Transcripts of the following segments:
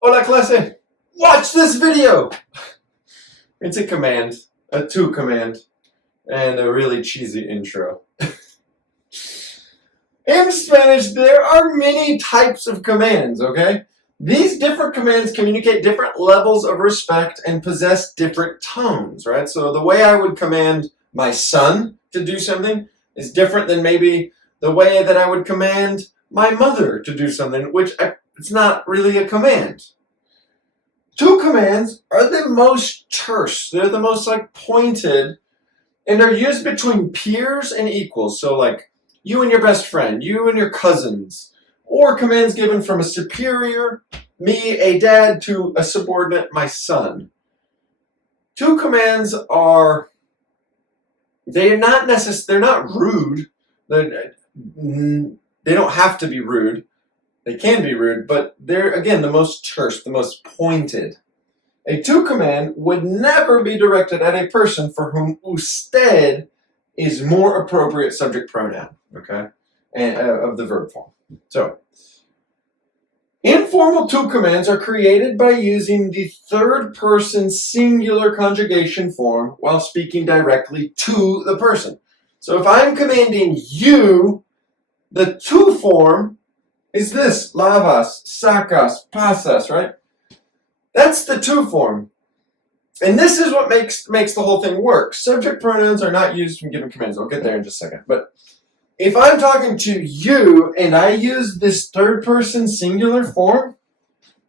Hola clase, watch this video! It's a command, a to command, and a really cheesy intro. In Spanish, there are many types of commands, okay? These different commands communicate different levels of respect and possess different tones, right? So the way I would command my son to do something is different than maybe the way that I would command my mother to do something, which it's not really a command. To commands are the most terse. They're the most pointed, and they're used between peers and equals. So like you and your best friend, you and your cousins, or commands given from a superior, me, a dad, to a subordinate, my son. To commands are, they're not rude. They don't have to be rude. They can be rude, but they're, again, the most terse, the most pointed. A to command would never be directed at a person for whom usted is more appropriate subject pronoun, okay, and of the verb form. So, informal to commands are created by using the third person singular conjugation form while speaking directly to the person. So if I'm commanding you, the to form is this: lavas, sacas, pasas, right? That's the to form. And this is what makes the whole thing work. Subject pronouns are not used when giving commands. I'll get there in just a second. But if I'm talking to you and I use this third person singular form,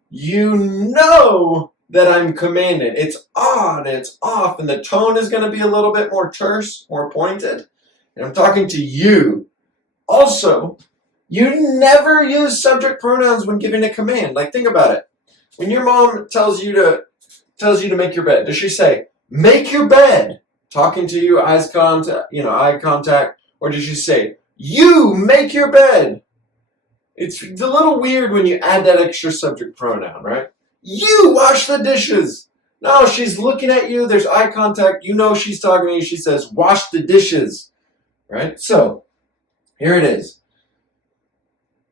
you know that I'm commanding. It's on, it's off, and the tone is going to be a little bit more terse, more pointed. And I'm talking to you. Also, you never use subject pronouns when giving a command. Like, think about it. When your mom tells you to make your bed, does she say, make your bed, talking to you, eye contact, or does she say, you make your bed? It's a little weird when you add that extra subject pronoun, right? You wash the dishes. No, she's looking at you, there's eye contact, you know she's talking to you, she says, wash the dishes, right? So, here it is.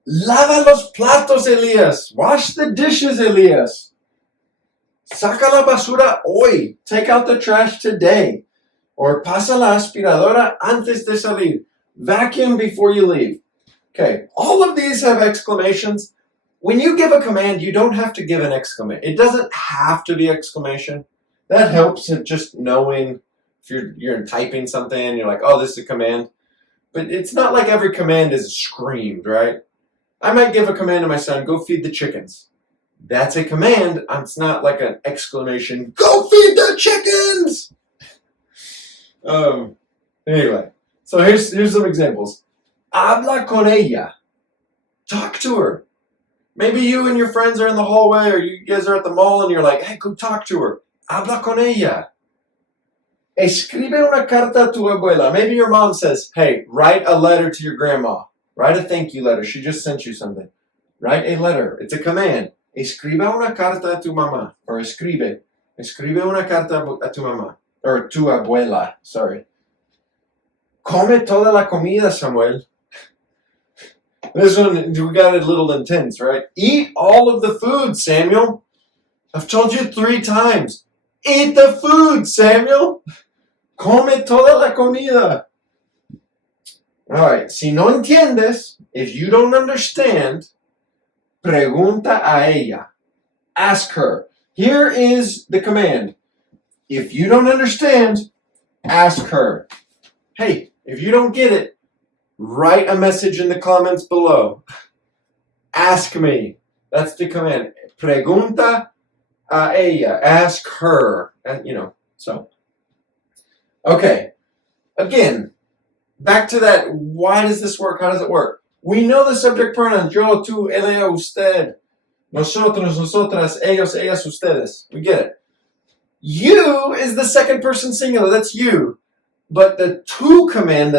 Lava los platos, Elias. Wash the dishes, Elias. Saca la basura hoy. Take out the trash today. Or pasa la aspiradora antes de salir. Vacuum before you leave. Okay, all of these have exclamations. When you give a command, you don't have to give an exclamation. It doesn't have to be exclamation. That helps in just knowing if you're typing something and you're like, oh, this is a command. But it's not like every command is screamed, right? I might give a command to my son, go feed the chickens. That's a command. It's not like an exclamation, go feed the chickens! Anyway, so here's some examples. Habla con ella. Talk to her. Maybe you and your friends are in the hallway, or you guys are at the mall and you're like, hey, go talk to her. Habla con ella. Escribe una carta a tu abuela. Maybe your mom says, hey, write a letter to your grandma. Write a thank you letter. She just sent you something. Write a letter. It's a command. Escribe una carta a tu mamá. Or escribe. Escribe una carta a tu mamá. Or tu abuela. Sorry. Come toda la comida, Samuel. This one, we got it a little intense, right? Eat all of the food, Samuel. I've told you 3 times. Eat the food, Samuel. Come toda la comida. All right, si no entiendes, if you don't understand, pregunta a ella. Ask her. Here is the command. If you don't understand, ask her. Hey, if you don't get it, write a message in the comments below. Ask me. That's the command. Pregunta a ella. Ask her. So. Okay. Again, back to that, why does this work? How does it work? We know the subject pronouns, yo, tú, ella, usted, nosotros, nosotras, ellos, ellas, ustedes. We get it. You is the second person singular, that's you. But the to command,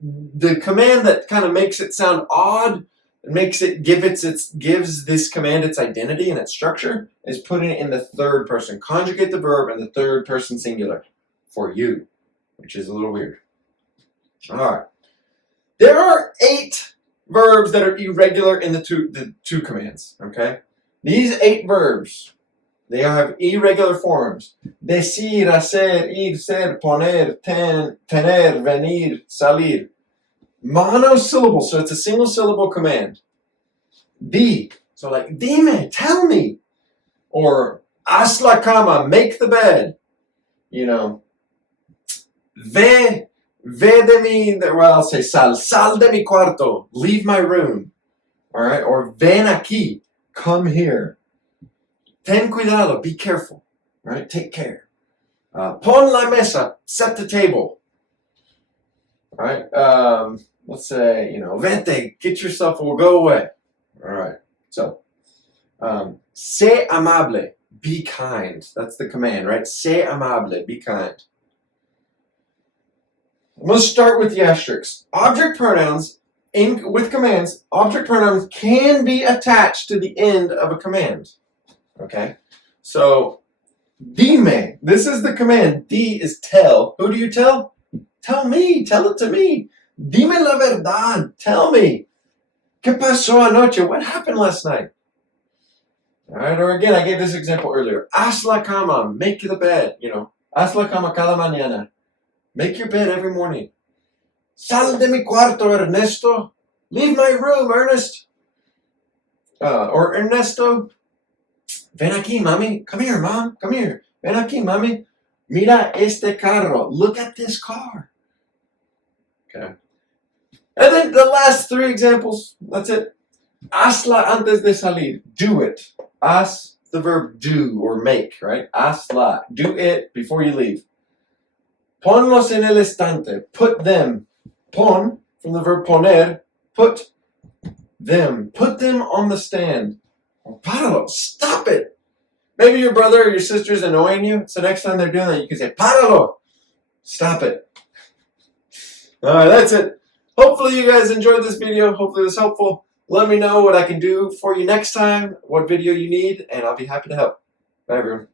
the command that kind of makes it sound odd, gives this command its identity and its structure, is putting it in the third person. Conjugate the verb in the third person singular for you, which is a little weird. All right. There are 8 verbs that are irregular in the to commands, okay? These 8 verbs, they have irregular forms. Decir, hacer, ir, ser, poner, tener, venir, salir. Monosyllable, so it's a single syllable command. Di, so like, dime, tell me. Or, haz la cama, make the bed. You know, ve de mi, well, I'll say sal de mi cuarto, leave my room. All right, or ven aquí, come here. Ten cuidado, be careful. Right, take care. Pon la mesa, set the table. All right, let's say, you know, vete, get yourself, or go away. All right, so, sé amable, be kind. That's the command, right? Sé amable, be kind. I'm going to start with the asterisks. Object pronouns, with commands, object pronouns can be attached to the end of a command. Okay? So, dime, this is the command. Di is tell. Who do you tell? Tell me. Tell it to me. Dime la verdad. Tell me. ¿Qué pasó anoche? What happened last night? All right, or again, I gave this example earlier. Haz la cama, make the bed, you know. Haz la cama cada mañana. Make your bed every morning. Sal de mi cuarto, Ernesto. Leave my room, Ernest. Or Ernesto. Ven aquí, mami. Come here, mom. Come here. Ven aquí, mami. Mira este carro. Look at this car. Okay. And then the last 3 examples. That's it. Hazla antes de salir. Do it. Haz, the verb do or make, right? Hazla. Do it before you leave. Ponlos en el estante. Put them. Pon, from the verb poner. Put them. Put them on the stand. Páralo. Stop it. Maybe your brother or your sister's annoying you, so next time they're doing that, you can say, páralo. Stop it. All right, that's it. Hopefully you guys enjoyed this video. Hopefully it was helpful. Let me know what I can do for you next time, what video you need, and I'll be happy to help. Bye, everyone.